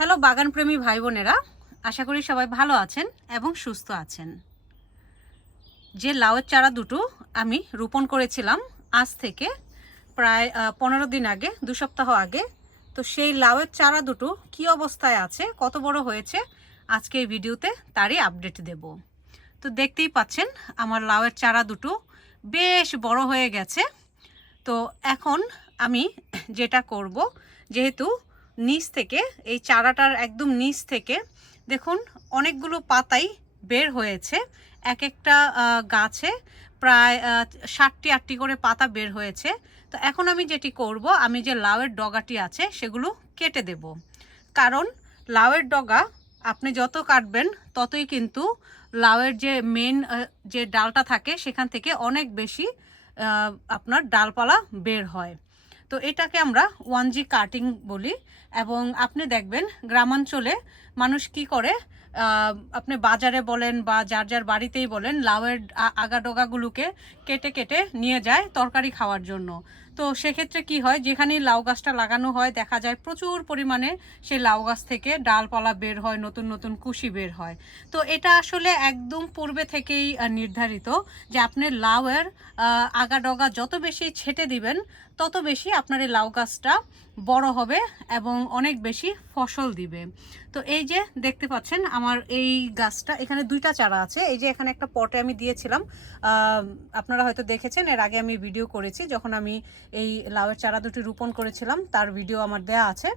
Hello, বাগানপ্রেমী ভাই বোনেরা আশা করি সবাই ভালো আছেন এবং সুস্থ আছেন। যে লাউয়ের চারা দুটো আমি রোপণ করেছিলাম আজ থেকে প্রায় পনেরো দিন আগে, দু সপ্তাহ আগে, তো সেই লাউয়ের চারা দুটো কি অবস্থায় আছে, কত বড় হয়েছে, আজকে এই ভিডিওতে তারই আপডেট দেব। তো দেখতেই পাচ্ছেন, আমার লাউয়ের চারা দুটো বেশ বড় হয়ে গেছে। তো এখন আমি যেটা করব, যেহেতু নিচ থেকে, এই চারাটার একদম নিচ থেকে, দেখুন অনেকগুলো পাতাই বের হয়েছে। এক একটা গাছে প্রায় ষাটটি, আটটি করে পাতা বের হয়েছে। তো এখন আমি যেটি করব, আমি যে লাউয়ের ডগাটি আছে সেগুলো কেটে দেব। কারণ লাউয়ের ডগা আপনি যত কাটবেন, ততই কিন্তু লাউয়ের যে মেন যে ডালটা থাকে সেখান থেকে অনেক বেশি আপনার ডালপালা বের হয়। তো এটাকে আমরা ওয়ান জি কাটিং বলি এবং আপনি দেখবেন গ্রামাঞ্চলে মানুষ কি করে? আপনি বাজারে বলেন বা যার যার বাড়িতেই বলেন লাউয়ের আ- আগা ডগাগুলোকে কেটে কেটে নিয়ে যায় তরকারি খাওয়ার জন্য। তো সেক্ষেত্রে কি হয়? যেখানেই লাউ গাছটা লাগানো হয় দেখা যায় প্রচুর পরিমাণে সেই লাউ গাছ থেকে ডালপালা বের হয় নতুন নতুন কুশি বের হয়। তো এটা আসলে একদম পূর্বে থেকেই নির্ধারিত যে আপনি লাউয়ের আহ, আগা ডগা যত বেশি ছেটে দিবেন তত বেশি আপনার এই লাউ গাছটা বড় হবে এবং অনেক বেশি ফসল দিবে। তো এই যে দেখতে পাচ্ছেন আমার এই গাছটা, এখানে দুইটা চারা আছে। এই যে এখানে একটা পটে আমি দিয়েছিলাম। আপনারা হয়তো দেখেছেন, এর আগে আমি ভিডিও করেছি, যখন আমি এই লাউয়ের চারা দুটি রোপণ করেছিলাম, তার ভিডিও আমার দেয়া আছে।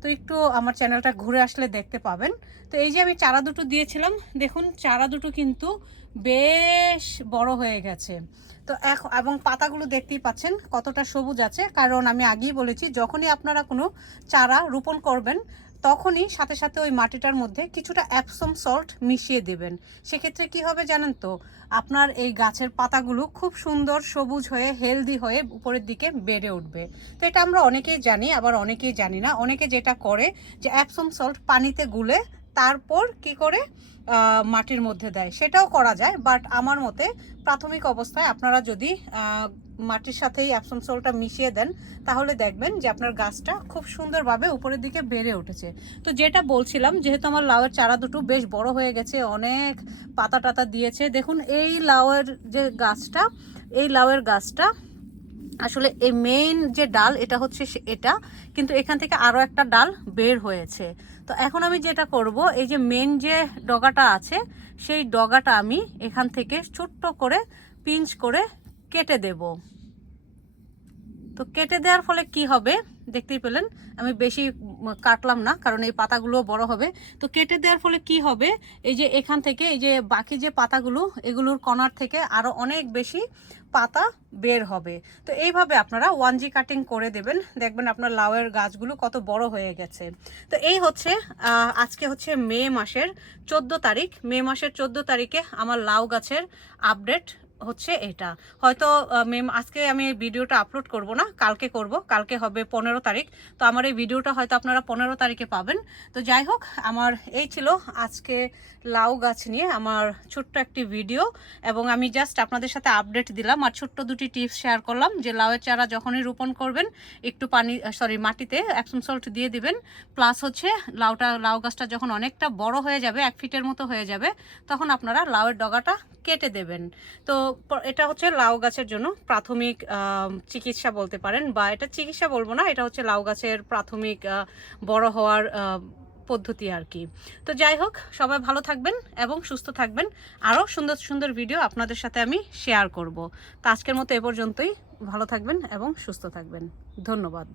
তো একটু আমার চ্যানেলটা ঘুরে আসলে দেখতে পাবেন। তো এই যে আমি চারা দুটো দিয়েছিলাম, দেখুন, চারা দুটো কিন্তু বেশ বড় হয়ে গেছে। তো এখ- এবং পাতাগুলো দেখতেই পাচ্ছেন কতটা সবুজ আছে। কারণ আমি আগেই বলেছি, যখনই আপনারা কোনো চারা রোপণ করবেন, তখনই সাথে সাথে ওই মাটিটার মধ্যে কিছুটা অ্যাপসম সল্ট মিশিয়ে দেবেন। সেক্ষেত্রে কি হবে জানেন তো? আপনার এই গাছের পাতাগুলো খুব সুন্দর সবুজ হয়ে হেলদি হয়ে উপরের দিকে বেড়ে উঠবে। তো এটা আমরা অনেকেই জানি, আবার অনেকেই জানি না। অনেকে যেটা করে যে অ্যাপসম সল্ট পানিতে গুলে তারপর কি করে মাটির মধ্যে দেয়? সেটাও করা যায় বাট আমার মতে প্রাথমিক অবস্থায় আপনারা যদি মাটির সাথেই অ্যাপসম সল্টটা মিশিয়ে দেন, তাহলে দেখবেন যে আপনার গাছটা খুব সুন্দরভাবে উপরের দিকে বেড়ে উঠেছে। তো যেটা বলছিলাম, যেহেতু আমার লাউয়ের চারা দুটো বেশ বড় হয়ে গেছে, অনেক পাতা টাতা দিয়েছে, দেখুন এই লাউয়ের যে গাছটা, এই লাউয়ের গাছটা আসলে এই মেইন যে ডাল, এটা হচ্ছে এটা, কিন্তু এখান থেকে আরও একটা ডাল বের হয়েছে। তো এখন আমি যেটা করব, এই যে মেন যে ডগাটা আছে, সেই ডগাটা আমি এখান থেকে ছোট্ট করে পিঞ্চ করে কেটে দেব। তো কেটে দেওয়ার ফলে কি হবে? দেখতেই পেলেন, আমি বেশি কাটলাম না, কারণ এই পাতাগুলো বড় হবে। তো কেটে দেওয়ার ফলে কি হবে? এই যে এখান থেকে, এই যে বাকি যে পাতাগুলো, এগুলোর কণার থেকে আরও অনেক বেশি পাতা বের হবে। তো এইভাবে আপনারা ওয়ান জি কাটিং করে দেবেন। দেখবেন আপনার লাউয়ের গাছগুলো কত বড় হয়ে গেছে। তো এই হচ্ছে আজকে হচ্ছে মে মাসের চোদ্দ তারিখ। মে মাসের চোদ্দ তারিখে আমার লাউ গাছের আপডেট হচ্ছে এটা। হয়তো মেম আজকে আমি ভিডিওটা আপলোড করব না, কালকে করব, কালকে হবে পনেরো তারিখ। তো আমার এই ভিডিওটা হয়তো আপনারা পনেরো তারিখে পাবেন। তো যাই হোক, আমার এই ছিল আজকে লাউ গাছ নিয়ে আমার ছোট্ট একটি ভিডিও এবং আমি জাস্ট আপনাদের সাথে আপডেট দিলাম আর ছোট্ট দুটি টিপস শেয়ার করলাম যে লাউয়ের চারা যখনই রোপণ করবেন, একটু পানি সরি মাটিতে অ্যাপসম সল্ট দিয়ে দিবেন। প্লাস হচ্ছে লাউটা, লাউ গাছটা যখন অনেকটা বড় হয়ে যাবে, এক ফিটের মতো হয়ে যাবে, তখন আপনারা লাউয়ের ডগাটা কেটে দেবেন। তো এটা হচ্ছে লাউ গাছের জন্য প্রাথমিক চিকিৎসা বলতে পারেন বা এটা চিকিৎসা বলব না, এটা হচ্ছে লাউ গাছের প্রাথমিক বড় হওয়ার পদ্ধতি আর কি। তো যাই হোক, সবাই ভালো থাকবেন এবং সুস্থ থাকবেন। আরও সুন্দর সুন্দর ভিডিও আপনাদের সাথে আমি শেয়ার করব। তো আজকের মতো এ পর্যন্তই। ভালো থাকবেন এবং সুস্থ থাকবেন। ধন্যবাদ।